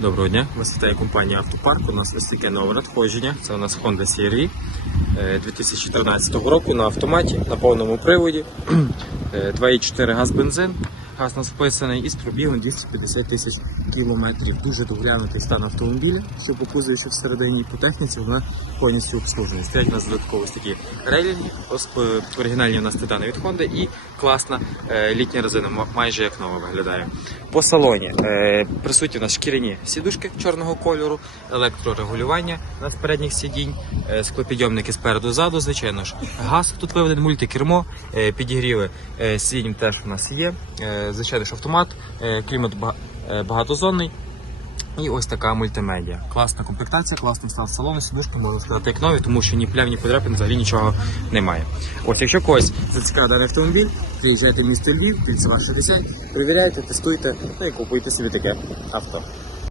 Доброго дня, вас вітає компанія Автопарк. У нас ось таке нове надходження. Це у нас Honda CR-V е, 2014 року на автоматі, на повному приводі. Е, 2,4 газ бензин. Газ нас вписаний із пробігом 250 тисяч кілометрів. Дуже доглянутий стан автомобіля. Все показуючи всередині по техніці, вона повністю обслужена. Стоять у нас додатково такі рейлінги. Е, оригінальні у нас титани від Honda і класна е, літня резина, майже як нова виглядає. По салоні е, присутні у нас шкіряні сідушки чорного кольору, електрорегулювання на передніх сидінь, е, склопідйомники спереду ззаду, звичайно ж. Газ тут виведений, мультикермо, е, підігріви е, теж у нас є. Е, звичайно ж автомат, е, клімат багатозонний. І ось така мультимедіа. Класна комплектація, класний стан салону, сідушки, можна сказати, як нові, тому що ні плям, ні подряпин взагалі нічого немає. Ось, якщо когось зацікавив даний автомобіль, приїжджайте в місто Львів, кільцева 60, перевіряйте, тестуйте, ну і купуйте собі таке авто.